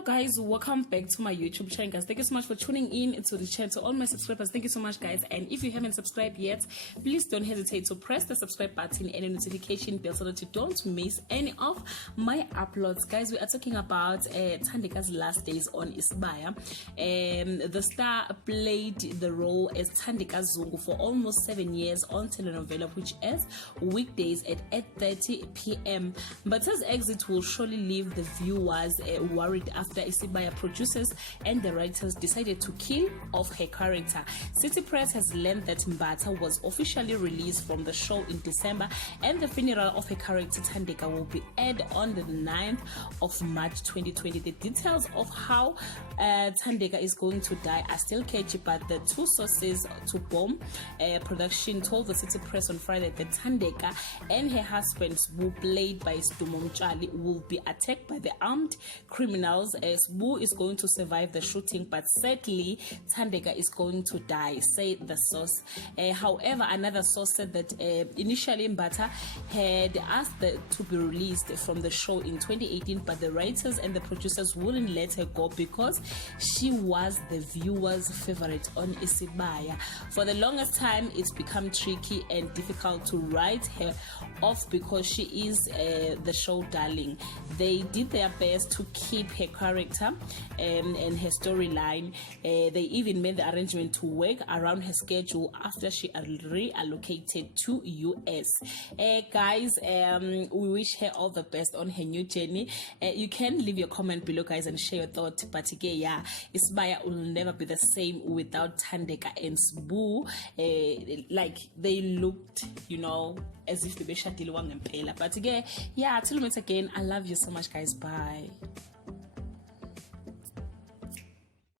Hello guys, welcome back to my YouTube channel, guys. Thank you so much for tuning in to the channel. To all my subscribers, thank you so much, guys. And if you haven't subscribed yet, please don't hesitate to press the subscribe button and the notification bell so that you don't miss any of my uploads. Guys, we are talking about Thandeka's last days on Isibaya. The star played the role as Thandeka Zungu for almost 7 years on telenovela, which airs weekdays at 8:30 p.m. But his exit will surely leave the viewers worried after Isibaya producers and the writers decided to kill off her character. City Press has learned that Mbatha was officially released from the show in December, and the funeral of her character Thandeka will be aired on the 9th of March 2020. The details of how Thandeka is going to die are still catchy, but the two sources to Bomb Production told the City Press on Friday that Thandeka and her husband, who played by Nomzamo, will be attacked by the armed criminals. Sbu is going to survive the shooting, but sadly Thandeka is going to die, said the source. However, another source said that initially Mbatha had asked to be released from the show in 2018, but the writers and the producers wouldn't let her go because she was the viewers' favorite on Isibaya. For the longest time, it's become tricky and difficult to write her off because she is the show darling. They did their best to keep her character and her storyline. They even made the arrangement to work around her schedule after she reallocated to US. Guys, we wish her all the best on her new journey. You can leave your comment below, guys, and share your thoughts. But again, yeah, Isibaya will never be the same without Thandeka and Sbu. Like they looked, as if they were shadilwang and pela. But again, yeah, till we meet again, I love you so much, guys. Bye.